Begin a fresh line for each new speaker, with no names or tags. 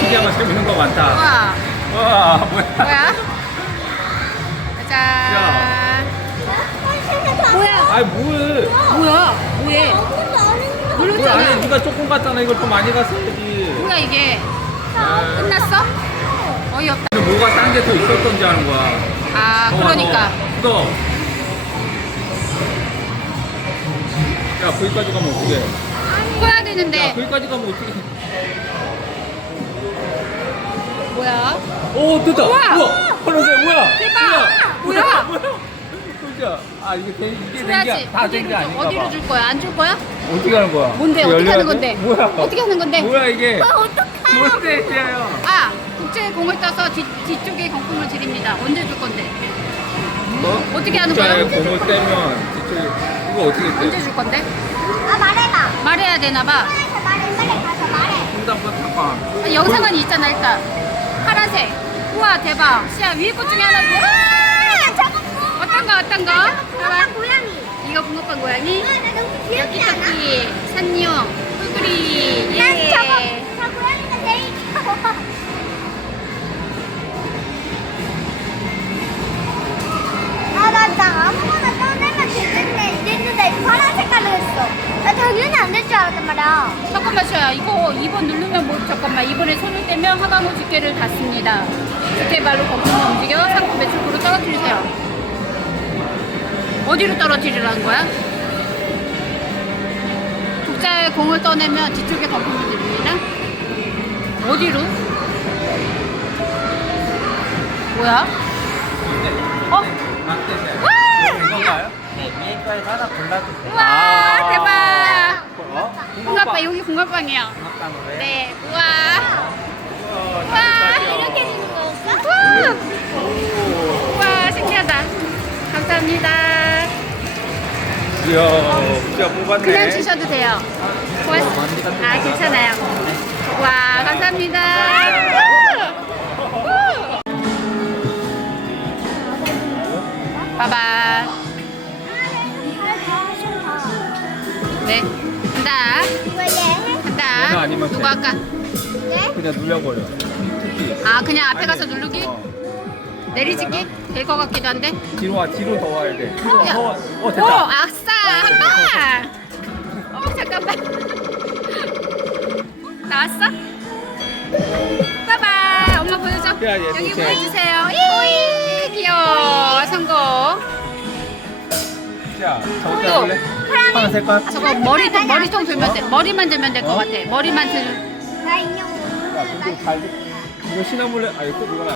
신기한 거 재밌는 거 많다.
우와.
와, 뭐야?
뭐야? 짜잔. 뭐야?
아이, 뭐해?
뭐야? 뭐해?
뭘
눌렀잖아.
안해? 네가 조금 갔잖아. 이걸 더 많이 갔어야지.
뭐야 이게? 끝났어? 어이없다.
근데 뭐가 딴 게 더 있었던지 하는 거야.
아,
더 와,
그러니까.
더. 야, 거기까지 가면 어떡해?
꺼야
야,
되는데.
거기까지 가면 어떡해?
뭐야?
오, 됐다.
우와.
우와, 파란색 뭐야?
대박.
뭐야?
뭐야?
진짜. 아, 이게 된 게
줘야지.
다 된 게 아닌가 봐.
어디로 줄 거야? 안 줄 거야?
어떻게 하는 거야?
뭔데?
이거
어떻게
열려야
하는
돼?
건데?
뭐야?
어떻게 하는 건데?
뭐야 이게?
어떡해요?
뭔데 이게요?
아, 국제 공을 떠서 뒤쪽에 경품을 드립니다. 언제 줄 건데?
뭐?
어떻게 하는 거야?
공을 떼면 뒤쪽에 이거 어떻게
언제
떼?
줄 건데?
아 말해봐.
말해야 되나 봐.
가서 말해. 빨리 가서 말해.
횡단보 탑방.
아, 영상은 있잖아 일단. 파란색. 우와 대박. 시야 위에 것 중에 하나 줘.
아 저거 뭐?
어떤 거 어떤 거? 봐봐.
고양이.
이거 붕어빵 고양이.
아, 나 너무 귀엽지 않아?
여기저기 산용. 뿔뿔이.
난
예.
저 고양이가 제일 귀여워. 나 아무거나 떠내면 되겠네 이랬는데 파란 색깔로 했어. 나 당연히 안 될 줄 알았단 말이야.
잠깐만 시야. 이거 2번 누르면 뭐 잠깐만 2번에 손을 떼면 하강호 집게를 닫습니다. 집게발로 거꾸로 움직여 상품 매출구로 떨어뜨리세요. 어디로 떨어뜨리라는 거야? 국자에 공을 떠내면 뒤쪽에 거품을 드립니다. 어디로? 뭐야? 어?
이건가요?
네, 위에 거에서 하나 골라주세요.
우와
아.
대박!
어?
붕어빵 여기 붕어빵이요.
붕어빵으로요?
네 우와
와,
이렇게
되는 거였어?
우와 신기하다. 감사합니다.
이야, 진짜 뽑았네.
그냥 주셔도 돼요. 고맙습니다. 아 괜찮아요. 와 감사합니다. 봐봐. 네 간다
이거 얘 해?
간다.
얘는 아니면
누구
돼.
할까?
네?
그냥 눌려버려. 특히.
아 그냥 앞에
아니,
가서 누르기?
어.
내리찍기? 될 것 같기도 한데.
뒤로 와, 뒤로 더 와야 돼. 뒤로 와,
야.
더 와.
오
됐다.
아싸 한 방. 잠깐만. 나왔어? 빠바이. 엄마 보여줘.
야, 얘
여기
도체.
보여주세요. 이 귀여워. 성공.
자, 저거
또.
떼볼래? 파란 색깔?
아, 저거 머리통 들면 돼. 머리만 들면 될 것 같아. 머리만 들.
나 인형
야, 근데 잘, 이거 시나몰래, 아, 이거 이건